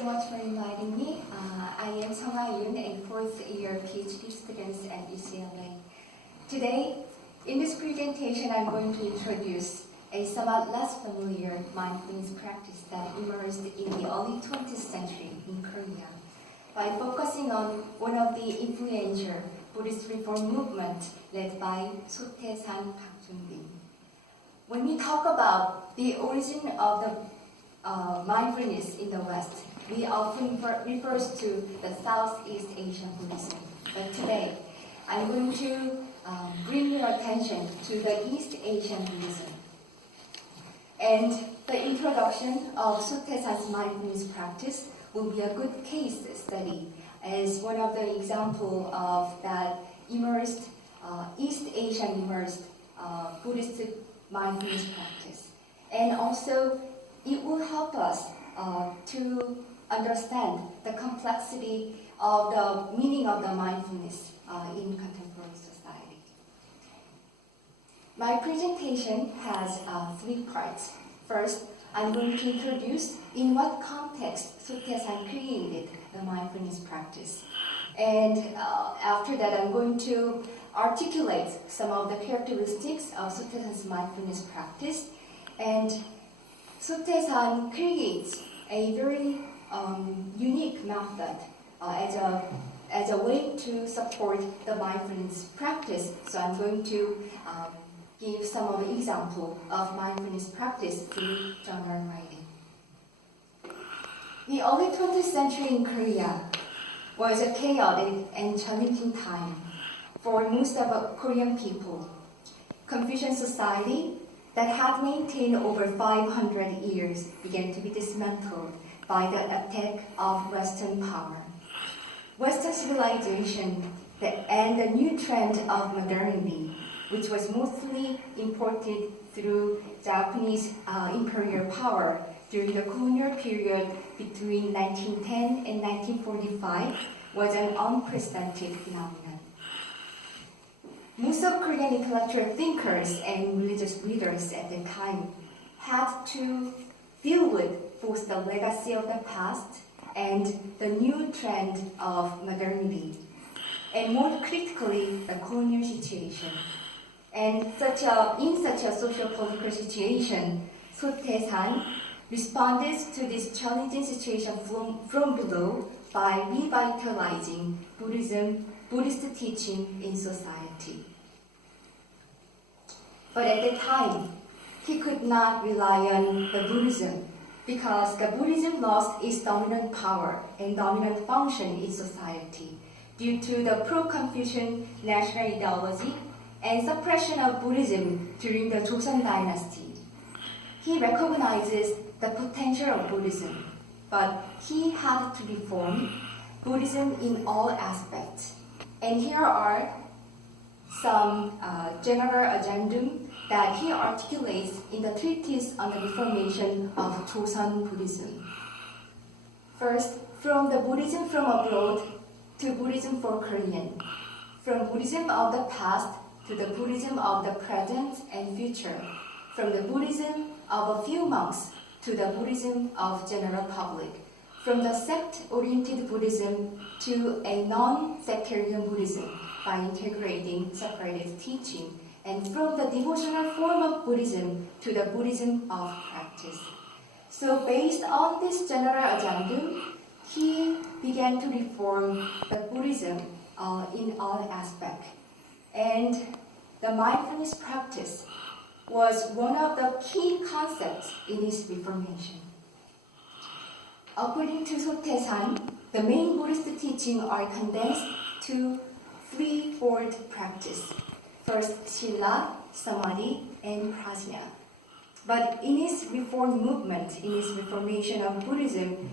so much for inviting me. I am Sung Yoon, a fourth-year PhD student at UCLA. Today, in this presentation, I'm going to introduce a somewhat less familiar mindfulness practice that emerged in the early 20th century in Korea by focusing on one of the influential Buddhist reform movements led by Sot'aesan. When we talk about the origin of the mindfulness in the West, we often refer to the Southeast Asian Buddhism. But today, I'm going to bring your attention to the East Asian Buddhism. And the introduction of Sot'aesan's mindfulness practice will be a good case study as one of the examples of that immersed, East Asian immersed Buddhist mindfulness practice. And also, it will help us to understand the complexity of the meaning of the mindfulness in contemporary society. My presentation has three parts. First, I'm going to introduce in what context Sot'aesan created the mindfulness practice. And after that, I'm going to articulate some of the characteristics of Sot'aesan's mindfulness practice. And Sot'aesan creates a very unique method as a way to support the mindfulness practice. So I'm going to give some of the examples of mindfulness practice through journal writing. The early 20th century in Korea was a chaotic and challenging time for most of Korean people. Confucian society that had maintained over 500 years began to be dismantled by the attack of Western power. Western civilization and the new trend of modernity, which was mostly imported through Japanese imperial power during the colonial period between 1910 and 1945, was an unprecedented phenomenon. Most of Korean intellectual thinkers and religious leaders at the time had to deal with both the legacy of the past and the new trend of modernity, and more critically, the colonial situation. And in such a socio-political situation, Sot'aesan responded to this challenging situation from below by revitalizing Buddhist teaching in society. But at the time, he could not rely on the Buddhism because the Buddhism lost its dominant power and dominant function in society due to the pro-Confucian national ideology and suppression of Buddhism during the Joseon dynasty. He recognizes the potential of Buddhism, but he had to reform Buddhism in all aspects. And here are some general addendum that he articulates in the treatise on the reformation of Joseon Buddhism. First, from the Buddhism from abroad to Buddhism for Korean, from Buddhism of the past to the Buddhism of the present and future, from the Buddhism of a few monks to the Buddhism of general public, from the sect-oriented Buddhism to a non-sectarian Buddhism by integrating separated teaching, and from the devotional form of Buddhism to the Buddhism of practice. So based on this general agenda, he began to reform the Buddhism in all aspects. And the mindfulness practice was one of the key concepts in his reformation. According to Sot'aesan, the main Buddhist teachings are condensed to threefold practice. First, Sila, Samadhi, and Prajna. But in his reform movement, in his reformation of Buddhism,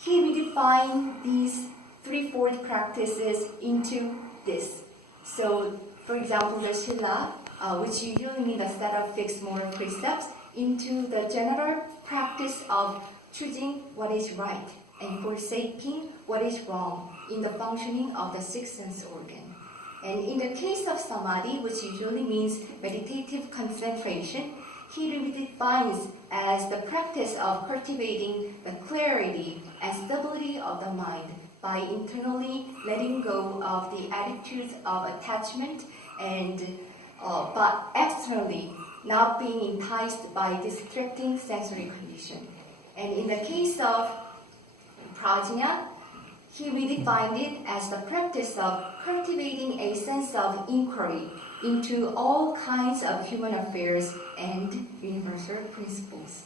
he redefined these threefold practices into this. So, for example, the Sila, which usually means a set of fixed moral precepts, into the general practice of choosing what is right and forsaking what is wrong in the functioning of the sixth sense organ. And in the case of Samadhi, which usually means meditative concentration, he redefines as the practice of cultivating the clarity and stability of the mind by internally letting go of the attitudes of attachment and but externally not being enticed by distracting sensory condition. And in the case of prajna, he redefined it as the practice of cultivating a sense of inquiry into all kinds of human affairs and universal principles.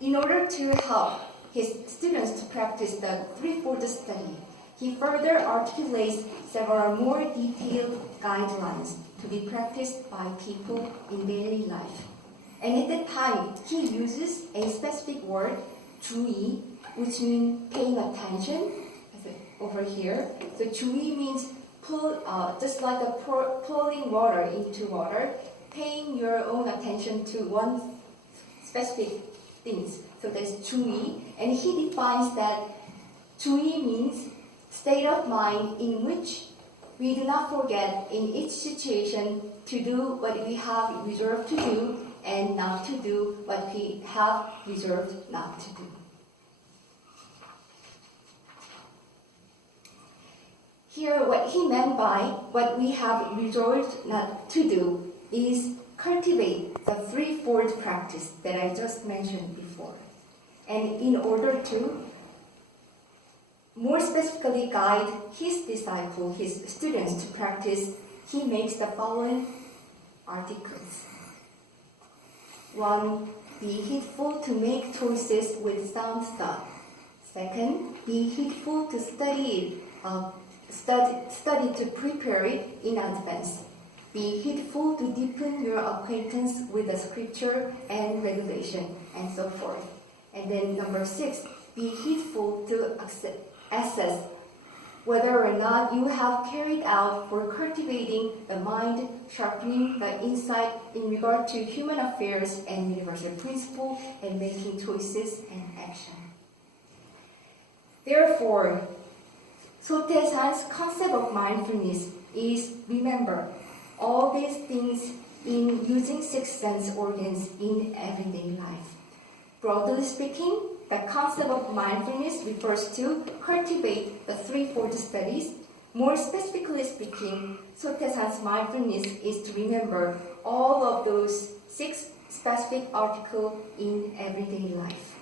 In order to help his students to practice the threefold study, he further articulates several more detailed guidelines to be practiced by people in daily life. And at that time, he uses a specific word, 주의, which means paying attention, over here. So 주의 means just like pouring water into water, paying your own attention to one specific things. So there's 주의, and he defines that 주의 means state of mind in which we do not forget in each situation to do what we have reserved to do and not to do what we have reserved not to do. Here, what he meant by what we have resolved not to do is cultivate the threefold practice that I just mentioned before. And in order to more specifically guide his disciple, his students to practice, he makes the following articles. 1. Be heedful to make choices with sound thought. 2. Be heedful to study to prepare it in advance. Be heedful to deepen your acquaintance with the scripture and revelation, and so forth. And then number 6, be heedful to assess whether or not you have carried out for cultivating the mind, sharpening the insight in regard to human affairs and universal principle, and making choices and action. Therefore, Sot'aesan's concept of mindfulness is remember all these things in using six sense organs in everyday life. Broadly speaking, the concept of mindfulness refers to cultivate the threefold studies. More specifically speaking, Sot'aesan's mindfulness is to remember all of those six specific articles in everyday life.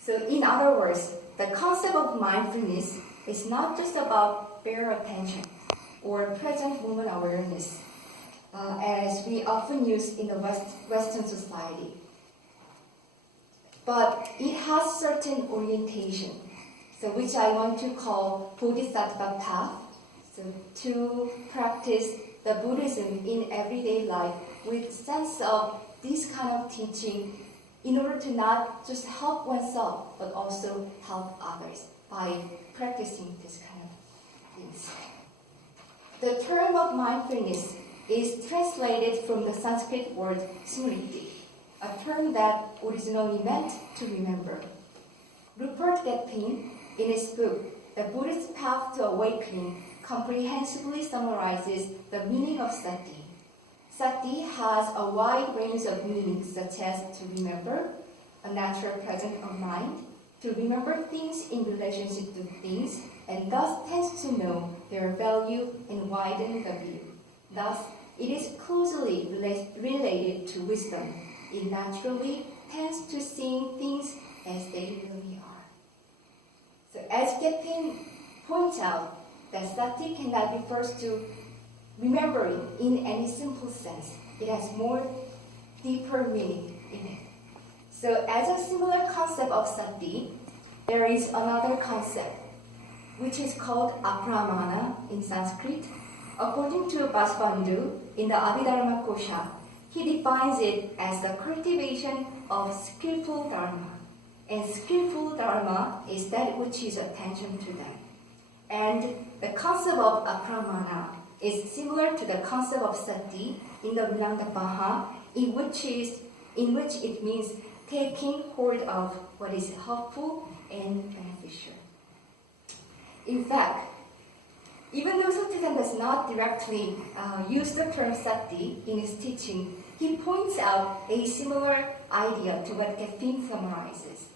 So in other words, the concept of mindfulness is not just about bare attention or present moment awareness, as we often use in the Western society. But it has certain orientation, so which I want to call Bodhisattva path, so to practice the Buddhism in everyday life with sense of this kind of teaching in order to not just help oneself, but also help others by practicing this kind of things. The term of mindfulness is translated from the Sanskrit word smriti, a term that originally meant to remember. Rupert Getpin, in his book, The Buddhist Path to Awakening, comprehensively summarizes the meaning of sati. Sati has a wide range of meanings, such as to remember, a natural presence of mind, to remember things in relationship to things, and thus tends to know their value and widen the view. Thus, it is closely related to wisdom. It naturally tends to seeing things as they really are. So as Getpin points out, that sati cannot refer to remembering in any simple sense. It has more deeper meaning in it. So as a similar concept of sati, there is another concept, which is called apramana in Sanskrit. According to Vasubandhu, in the Abhidharma Kosha, he defines it as the cultivation of skillful dharma. And skillful dharma is that which is attention to them. And the concept of apramana is similar to the concept of sati in the Vilandapaha, in which it means taking hold of what is helpful and beneficial. In fact, Even though Sot'aesan does not directly use the term sati in his teaching, he points out a similar idea to what Gefin summarizes.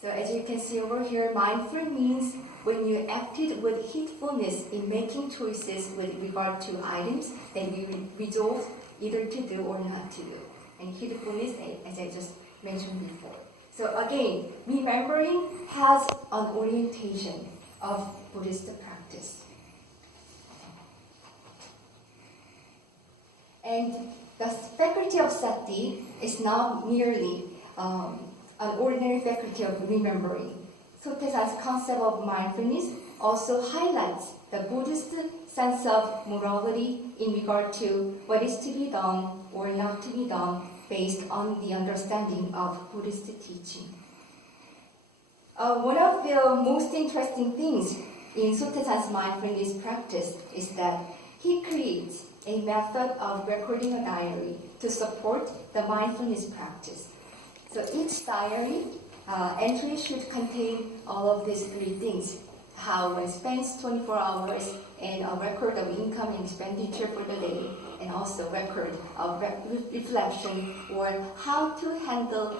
So as you can see over here, mindful means when you acted with heedfulness in making choices with regard to items that you resolve either to do or not to do. And heedfulness, as I just mentioned before. So again, remembering has an orientation of Buddhist practice. And the faculty of sati is not merely an ordinary faculty of remembering. Sot'aesan's concept of mindfulness also highlights the Buddhist sense of morality in regard to what is to be done or not to be done based on the understanding of Buddhist teaching. One of the most interesting things in Sot'aesan's mindfulness practice is that he creates a method of recording a diary to support the mindfulness practice. So each diary entry should contain all of these three things: how one spends 24 hours, and a record of income and expenditure for the day, and also record of reflection or how to handle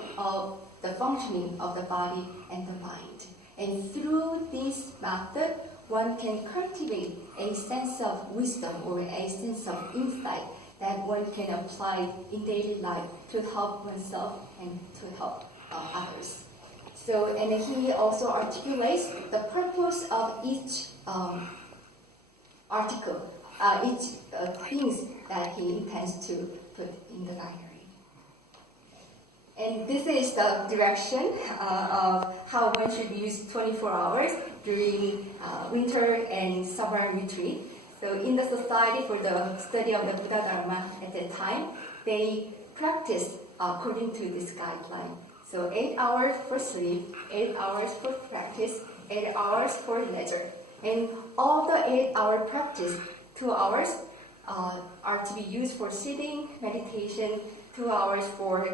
the functioning of the body and the mind. And through this method, one can cultivate a sense of wisdom or a sense of insight that one can apply in daily life to help oneself and to help others. So, and he also articulates the purpose of each article, each things that he intends to put in the diary. And this is the direction of how one should use 24 hours during winter and summer retreat. So in the Society for the Study of the Buddha Dharma at that time, they practiced according to this guideline. So 8 hours for sleep, 8 hours for practice, 8 hours for leisure. And all the 8-hour practice, 2 hours are to be used for sitting, meditation, 2 hours for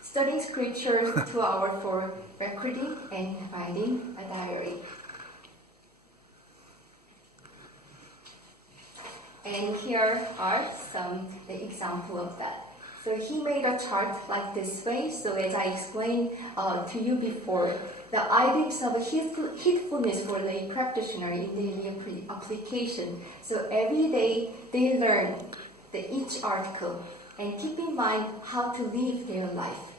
studying scripture, 2 hours for recording and writing a diary. And here are some examples of that. So he made a chart like this way. So as I explained to you before, the items of heedfulness for lay practitioner in daily application. So every day they learn each article and keep in mind how to live their life.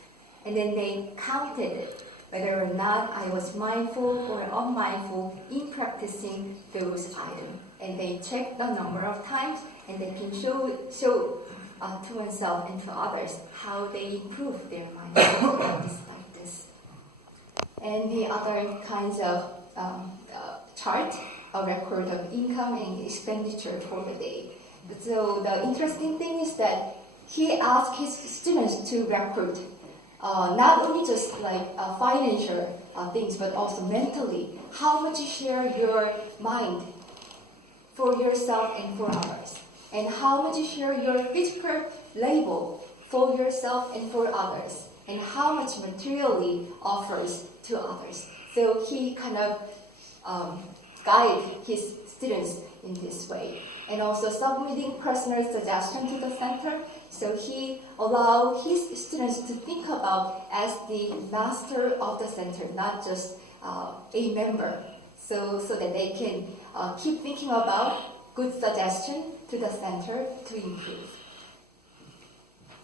And then they counted it, whether or not I was mindful or unmindful in practicing those items. And they check the number of times, and they can show to oneself and to others how they improve their mindfulness like this. And the other kinds of chart, a record of income and expenditure for the day. So the interesting thing is that he asked his students to record not only just like financial things, but also mentally, how much you share your mind for yourself and for others, and how much you share your physical labor for yourself and for others, and how much materially offers to others. So he kind of guide his students in this way, and also submitting personal suggestions to the center. So he allowed his students to think about as the master of the center, not just a member, so that they can keep thinking about good suggestion to the center to improve.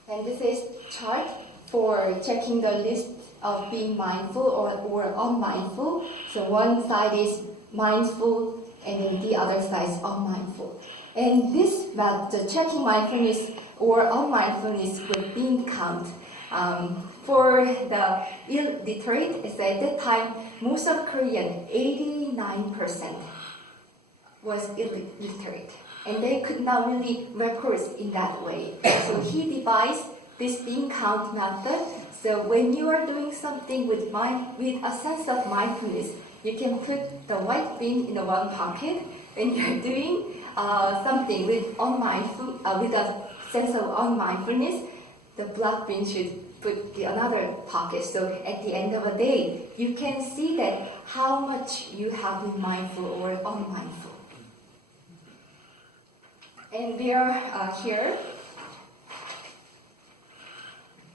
And this is chart for checking the list of being mindful or unmindful. So one side is mindful, and then the other side is unmindful. And this the checking mindfulness or unmindfulness with being count. For the illiterate, at that time, most of Korean, 89% was illiterate. And they could not really record in that way. So he devised this being count method. So when you are doing something with a sense of mindfulness, you can put the white bean in the one pocket. When you're doing something with a sense of unmindfulness, the black bean should put another pocket. So at the end of the day, you can see that how much you have been mindful or unmindful. And we are here.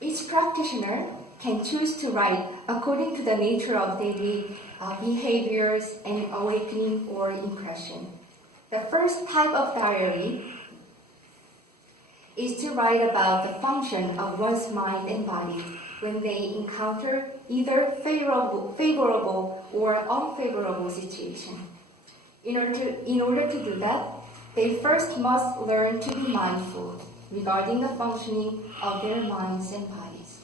Each practitioner can choose to write according to the nature of daily behaviors and awakening or impression. The first type of diary is to write about the function of one's mind and body when they encounter either favorable or unfavorable situation. In order to do that, they first must learn to be mindful regarding the functioning of their minds and bodies.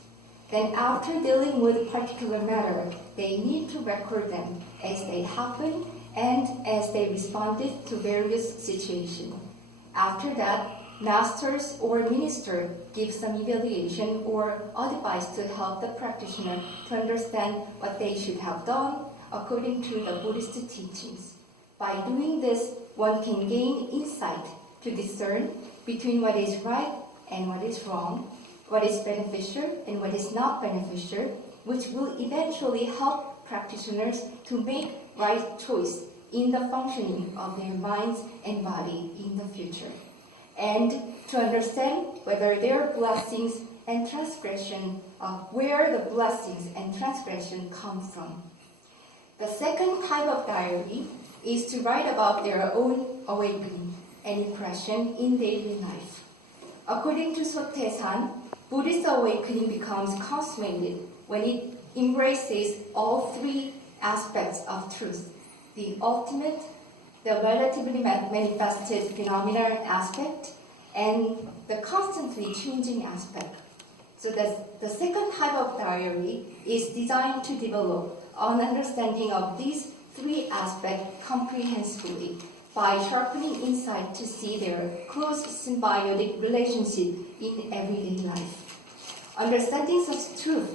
Then after dealing with a particular matter, they need to record them as they happen and as they responded to various situations. After that, masters or minister give some evaluation or advice to help the practitioner to understand what they should have done according to the Buddhist teachings. By doing this, one can gain insight to discern between what is right and what is wrong, what is beneficial and what is not beneficial, which will eventually help practitioners to make right choice in the functioning of their minds and body in the future, and to understand whether their blessings and transgression, where the blessings and transgression come from. The second type of diary is to write about their own awakening and impression in daily life. According to Sot'aesan, Buddhist awakening becomes consummated when it embraces all three aspects of truth: the ultimate, the relatively manifested phenomenal aspect, and the constantly changing aspect. So the second type of diary is designed to develop an understanding of these three aspects comprehensively by sharpening insight to see their close symbiotic relationship in everyday life. Understanding such truth,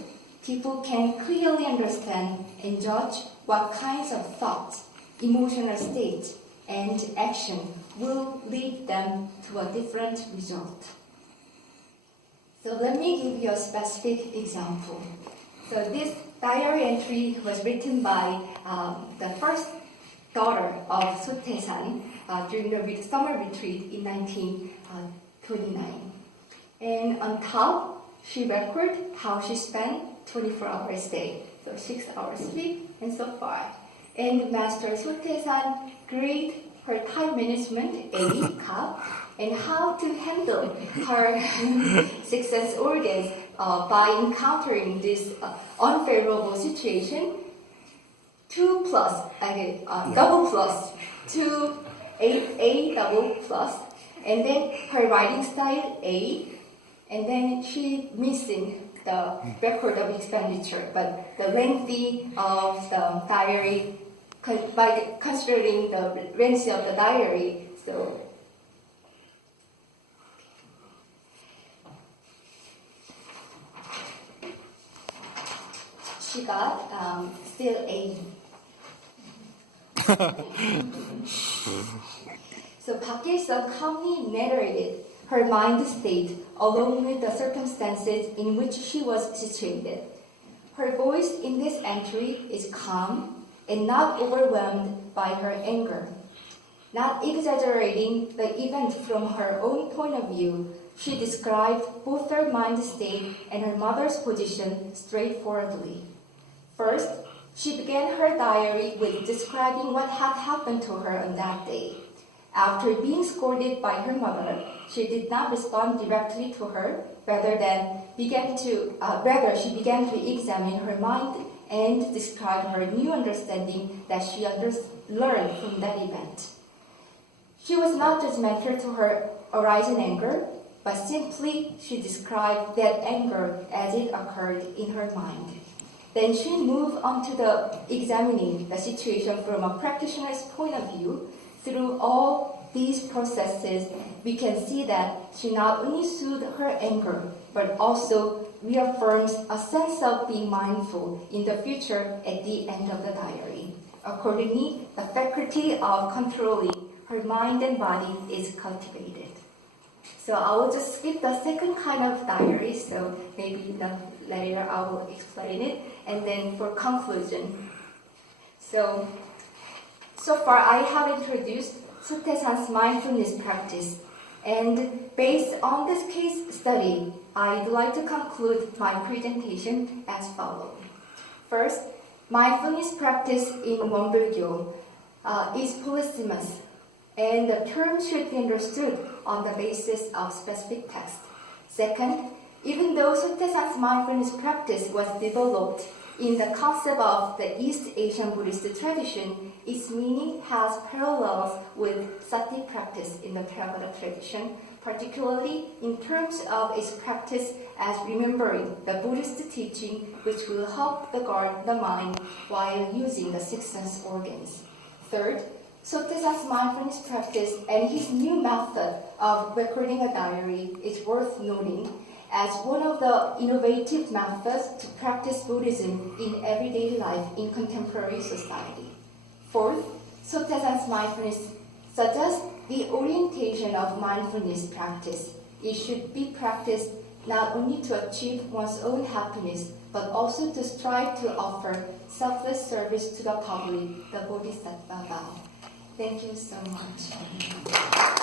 people can clearly understand and judge what kinds of thoughts, emotional states, and action will lead them to a different result. So let me give you a specific example. So this diary entry was written by the first daughter of Sot'aesan during the summer retreat in 1929. And on top, she recorded how she spent 24 hours a day, so 6 hours sleep and so far. And Master Sot'aesan graded her time management A cup and how to handle her six sense organs by encountering this unfavorable situation. 2 plus, double plus, 2 A double plus, and then her writing style A, and then she missing the record of expenditure, but the lengthy of the diary, by considering the length of the diary, so she got still A. So Park Il-sung calmly narrated her mind state along with the circumstances in which she was situated. Her voice in this entry is calm and not overwhelmed by her anger. Not exaggerating the event from her own point of view, she described both her mind state and her mother's position straightforwardly. First, she began her diary with describing what had happened to her on that day. After being scolded by her mother, she did not respond directly to her, rather she began to examine her mind and describe her new understanding that she learned from that event. She was not judgmental to her arising anger, but simply she described that anger as it occurred in her mind. Then she moved on to examining the situation from a practitioner's point of view. Through all these processes, we can see that she not only soothed her anger, but also reaffirms a sense of being mindful in the future at the end of the diary. Accordingly, the faculty of controlling her mind and body is cultivated. So I will just skip the second kind of diary, so maybe later I will explain it. And then for conclusion. So far I have introduced Sot'aesan's mindfulness practice And based on this case study, I'd like to conclude my presentation as follows. First, mindfulness practice in Wonbulgyo is polysemous, and the term should be understood on the basis of specific text. Second, even though Sot'aesan's mindfulness practice was developed in the concept of the East Asian Buddhist tradition, its meaning has parallels with sati practice in the Theravada tradition, particularly in terms of its practice as remembering the Buddhist teaching which will help the guard the mind while using the six sense organs. Third, Sot'aesan's mindfulness practice and his new method of recording a diary is worth noting as one of the innovative methods to practice Buddhism in everyday life in contemporary society. Fourth, Sot'aesan's mindfulness suggests the orientation of mindfulness practice. It should be practiced not only to achieve one's own happiness, but also to strive to offer selfless service to the public, the Bodhisattva vow. Thank you so much.